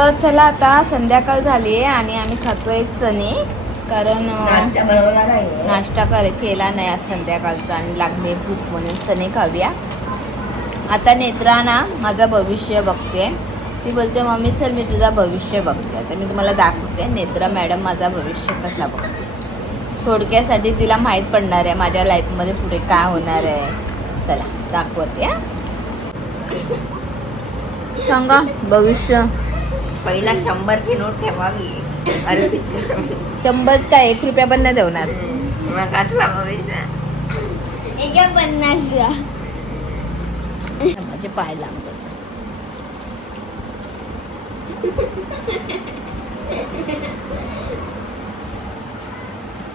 तर चला आता संध्याकाळ झाली आहे आणि आम्ही खातोय चणे, कारण नाश्ता केला नाही आज संध्याकाळचा आणि लागले भूक म्हणून चणे खाऊया. आता नेत्रा ना माझं भविष्य बघते. ती बोलते मम्मी चल मी तुझा भविष्य बघते. तर मी तुम्हाला दाखवते नेत्रा मॅडम माझा भविष्य कसा बघते. थोडक्यासाठी तिला माहीत पडणार आहे माझ्या लाईफमध्ये पुढे काय होणार आहे. चला दाखवते. सांगा भविष्य. पहिला 100ची नोट ठेवावी. अरे 100 काय 1 रुपया पण नाही देणार. मग कसला भविष्य? 50 माझे पाय लांबत.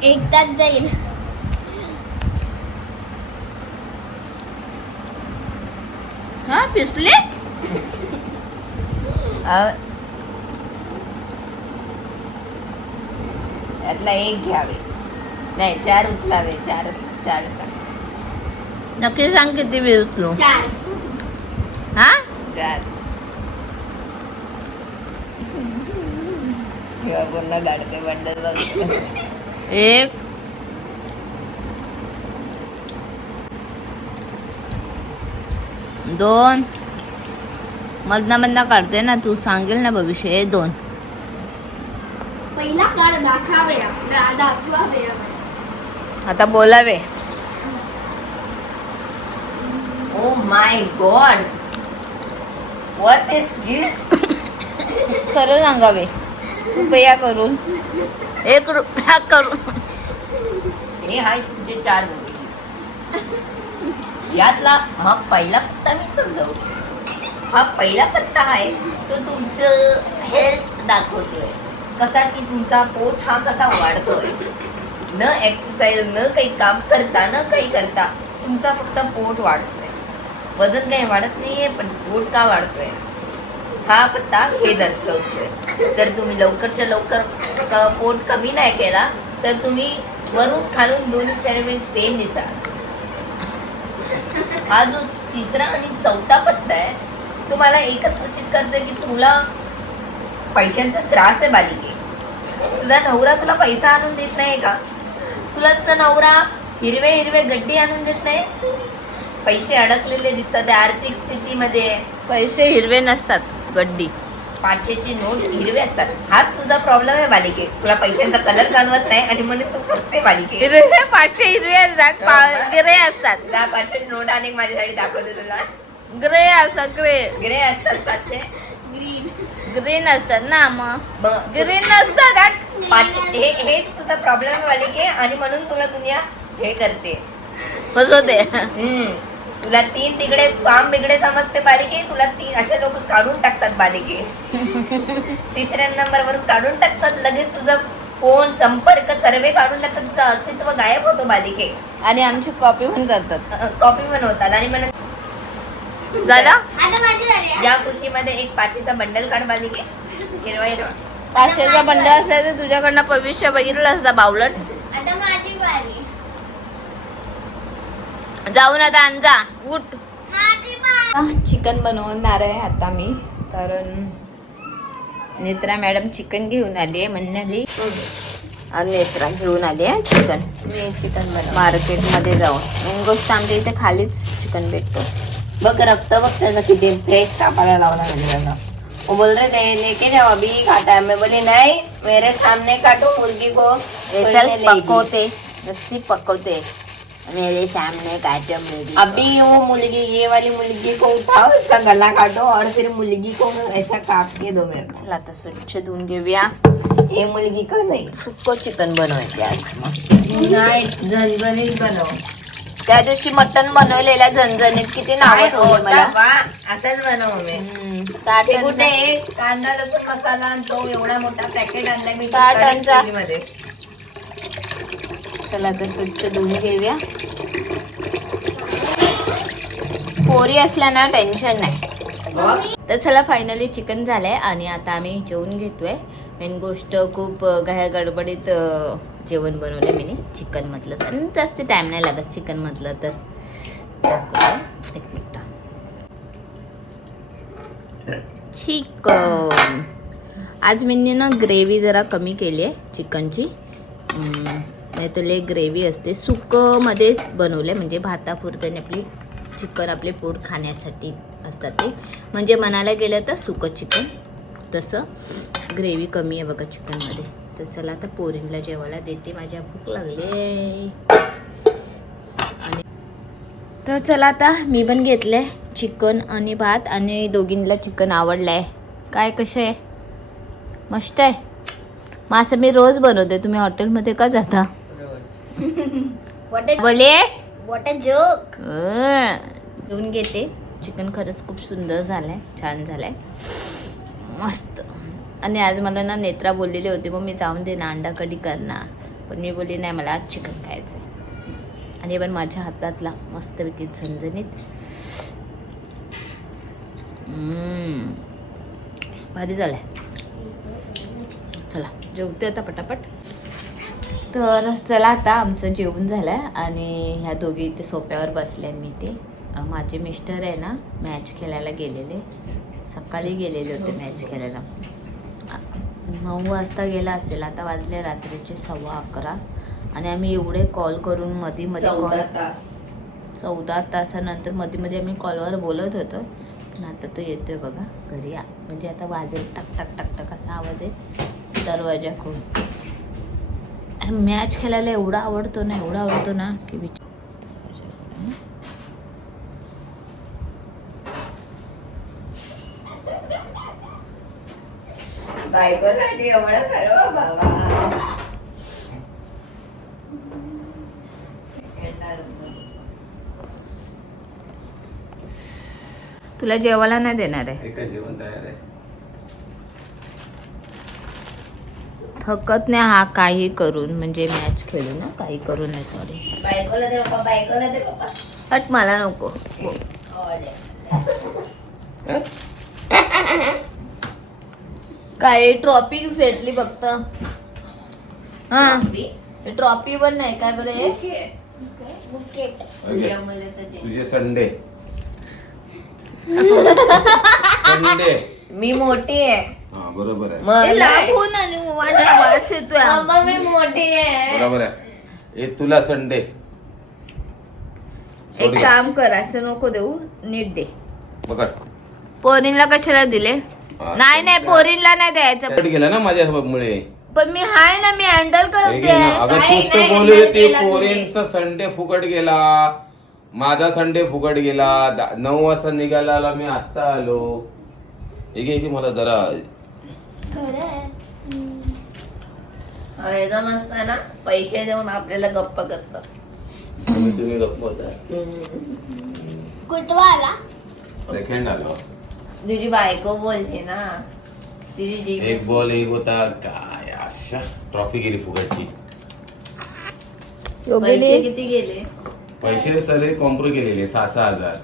एक तास जाईल. हा पिसले. यातला एक घ्यावे, नाही 4 उचलावे. 4 सांग. नक्की सांग किती वेळ उचलू. 4. हा 4 किंवा पूर्ण गाडते बंडल बघ. 1 2 मधना काढते ना तू, सांगेल ना भविष्य. 2 पहिला कार्ड दाखवावे. आता बोलावे. Oh my god, what is this? खरं सांगावे. रुपया करून 1 रुपया करून. हे हाय तुमचे 4 भविष्य. यातला हा पहिला पत्ता मी समजावू. हा पहिला पत्ता आहे तो तुमचं हेल्थ दाखवतोय. कसा की तुमचा पोट हा कसा वाढतोय. न एक्सरसाइज न काही काम करता न काही करता तुमचा फक्त पोट वाढतोय. वजन काही वाढत नाहीये पण पोट का वाढतोय हा पत्ता हे दर्शवतोय. जर तुम्ही लवकरच्या लवकर पोट कमी नाही केला तर तुम्ही वरून खालून दोन्ही साईड सेम दिसाल. हा जो 3रा आणि 4था पत्ता आहे तुम्हाला एकच सूचित करते की तुला पैशांचा त्रास आहे बालिके. तुझा नवरा तुला पैसा आणून देत नाही का? तुला तुझा नवरा हिरवे गड्डी आणून देत नाही? पैसे अडकलेले दिसतात आर्थिक स्थितीमध्ये. पैसे हिरवे नसतात, गड्डी. 500ची नोट हिरवे असतात. हाच तुझा प्रॉब्लेम आहे बालिके. तुला पैशांचा कलर जाणवत नाही आणि म्हणून तू फसते बालिके. हिरवे 500 हिरवे असतात, ग्रे असतात. त्या 500 नोट आणि माझ्यासाठी दाखवते तुला. ग्रे असतात, ग्रे असतात 500. ग्रीन असतात ना. मग ग्रीन नसतात. 500 हेच तुझा प्रॉब्लेम आहे बालिके आणि म्हणून तुला दुनिया हे करते. फसवते. तुला 3 तिकडे काम बिगडे समजते बालिके. तुला 3 असे लोक काढून टाकतात बालिके. 3ऱ्या नंबरवरून काढून टाकतात लगेच. तुझा फोन संपर्क सर्वे काढून टाकतात. तुझं अस्तित्व गायब होतो बालिके. आणि आमची कॉपी पण करतात. कॉपी पण होतात आणि म्हणून झालं. आता माझी वारी आहे. या खुशीमध्ये एक 500चा बंडल काढ बालिके. हिरवा 500चा बंडल असला तर तुझ्याकडनं भविष्य बघितलं असतं बावलट. आता माझी वारी. जाऊन आता आणजा. उठ. माझी वारी. चिकन बनवणार आहे आता मी, कारण नेत्रा मॅडम चिकन घेऊन आली आहे म्हणाली. नेत्रा घेऊन आली आहे चिकन. मी चिकन बनव. मार्केटमध्ये जाऊन. मेन गोष्ट आमच्या इथे खालीच चिकन भेटतो. बघ रक्त बघ त्याचा किती फ्रेश कापायला लावला म्हणजे त्याचा. वो बोल रहे थे लेके जाओ अभी काटा है. मैं बोली नहीं मेरे सामने काटो मुर्गी को. पकवते रस्सी पकवते मेरे सामने काटो मुर्गी. अभी वो मुर्गी ये वाली मुर्गी को उठाओ इसका गला काटो और फिर मुर्गी को ऐसा काट के दो मेरे. चला आता स्वच्छ धुवून घेऊया. ये मुर्गी का नहीं सुक्क चिकन बनवायचे आज मस्त. नाही झणझणीत बनव. त्या दिवशी मटण बनवलेल्या झणझणीत किती नावं ठेवले मला. आताच बनव मी. ताट ते कुठे एक कांदा लसूण मसाला आणि तो एवढा मोठा पॅकेट आणलाय मी ताटांचा. मध्ये. चला आता स्वच्छ धुवून घेऊया. पोरी असल्या ना टेन्शन नाही. तर चला फायनली चिकन झालंय आणि आता आम्ही जेवून घेतोय. मेन गोष्ट खूप घाया गडबडीत जेवण बनवलं मी चिकन म्हटलं तर. जास्त टाइम नाही लागत चिकन म्हटलं तर. एक मिनिट. चिकन आज मी ना ग्रेव्ही जरा कमी केली आहे चिकनची, नाही तर लय ग्रेव्ही असते. सुकंमध्ये बनवलं आहे, म्हणजे भातापुरतं आपली चिकन आपले पोट खाण्यासाठी असतात ते, म्हणजे म्हणायला गेलं तर सुकं चिकन, तसं ग्रेव्ही कमी आहे बघा चिकनमध्ये. तर चला आता पोरींला जेवायला देते, माझ्या भूक लागली आहे. आणि तर चला आता मी पण घेतलं आहे चिकन आणि भात, आणि दोघींना चिकन आवडलं आहे. काय कसं आहे? मस्त आहे. मग असं मी रोज बनवते, तुम्ही हॉटेलमध्ये का जाता? बोले What a joke. घेऊन घेते. चिकन खरंच खूप सुंदर झालं आहे, छान झालं आहे, मस्त. आणि आज मला ना नेत्रा बोललेली होती, मग मी जाऊन दे ना अंडा कढी करणार, पण मी बोलली नाही मला आज चिकन खायचं आहे. आणि पण माझ्या हातातला मस्तपैकी झणझणीत भारी झालं आहे. चला जेवते आता पटापट. तर चला आता आमचं जेवण झालं आहे आणि ह्या दोघी इथे सोफ्यावर बसल्या. मी ते माझे मिस्टर आहे ना मॅच खेळायला गेलेले, सकाळी गेलेले होते मॅच खेळायला. 9 वाजता गेला असेल, आता वाजले रात्रीचे 11:15. आणि आम्ही एवढे कॉल करून मध्ये कॉल 14 तासानंतर मध्ये आम्ही कॉलवर बोलत होतो. पण आता तो येतोय बघा घरी, म्हणजे आता वाजेल टक टक टक टक असा आवाज आहे दरवाजा खोल. आणि मॅच खेळायला एवढा आवडतो ना की बायकोसाठी एवढं सर्व बाबा. तुला जेवायला नाही देणार आहे. जेवण तयार आहे. थकत नाही हा काही करून, म्हणजे मॅच खेळू ना काही करून नाही. सॉरी, बायकोला दे बाबा, बायकोला दे बाबा. हट मला नको. काय ट्रॉफीच भेटली फक्त. हा ट्रॉफी पण नाही काय बरं हे. तुझे संडे संडे मी मोठी आहे. हा बरोबर आहे, वास येतोय. मम्मा मी मोठी आहे. बरोबर आहे. हे तुला संडे. एक काम कर, असं नको देऊ, नीट दे. बघा पोरींला कशाला दिले? नाही पोरींला नाही द्यायचं. गेला ना माझ्यामुळे. पण मी हाय ना, मी हँडल करते. अगं तूच तर बोलली होती पोरींचा संडे फुकट गेला, माझा संडे फुकट गेला. 9 वाजता निघाला, मी आत्ता आलो. एक मला जरा एकदम असतं ना, पैसे देऊन आपल्याला गप्प करतात. तुम्ही गप्प होता. कुठवा आला? सेकंड आलो. तुझी बायको बोलते ना, तिची जी एक बॉल एक होता काय अशा. ट्रॉफी गेली फुकटची. पैसे किती गेले? पैसे सगळे कॉम्प्रो केलेले 6,000.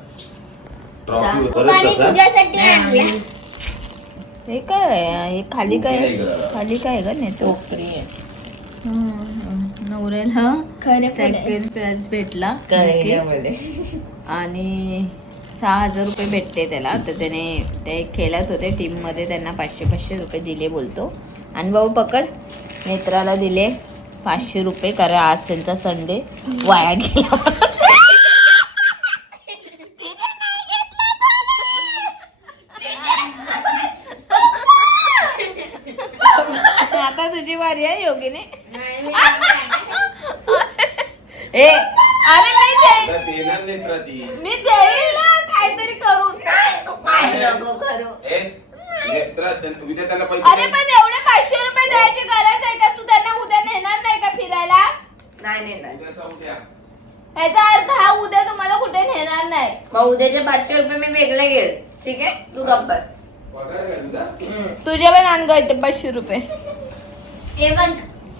ट्रॉफी आणि तुझ्यासाठी आणल्या. हे काय हे खाली काय ग नाही तो नवऱ्याला खरं सेकंड प्राइज भेटला मध्ये. आणि 6,000 रुपये भेटते त्याला. तर त्याने ते खेळत होते टीममध्ये, त्यांना 500 रुपये दिले बोलतो. आणि भाऊ पकड, नेत्राला दिले 500 रुपये, कारण आज त्यांचा संडे वाया गेला. आता तुझी वारी आहे योगिनी. ए अरे मी देईल ना काहीतरी करून. अरे पण एवढे 500 रुपये द्यायची गरज आहे का? तू त्यांना उद्या नेणार नाही का फिरायला? नाही याचा अर्थ हा उद्या तुम्हाला कुठे नेणार नाही. मग उद्याचे 500 रुपये मी वेगळे घेईल. ठीक आहे, तू गप्प बस. तुझे पण आण ग इथे 500 रुपये. हे बघ,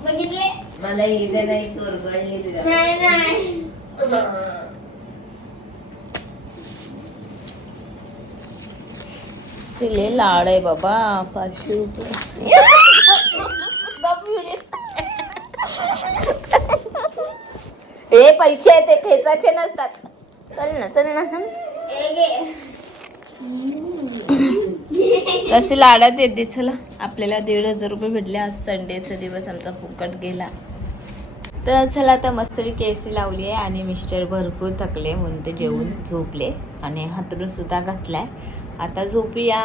बघितले? मला इथे नाही चोरगडली तुझ्या. नाही. तिले लाड आहे बाबा 500 रुपये. हे पैसे ते खेचाचे नसतात. चल ना हे घे. घे. तसे लाडात येते. चला आपल्याला 1,500 रुपये भेटले. आज संडेचा दिवस आमचा फुकट गेला. तर चला आता मस्तपैकी AC लावली आहे आणि मिस्टर भरपूर थकले म्हणून ते जेवून झोपले आणि हातरून सुद्धा घातलाय. आता झोपूया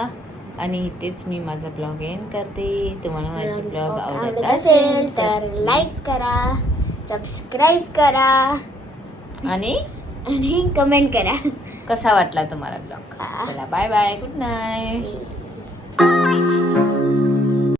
आणि इथेच मी माझा ब्लॉग एंड करते. तुम्हाला माझे ब्लॉग आवडत असेल तर लाईक करा, सबस्क्राईब करा आणि कमेंट करा. कसा वाटला तुम्हाला ब्लॉग. चला बाय बाय, गुड नाईट.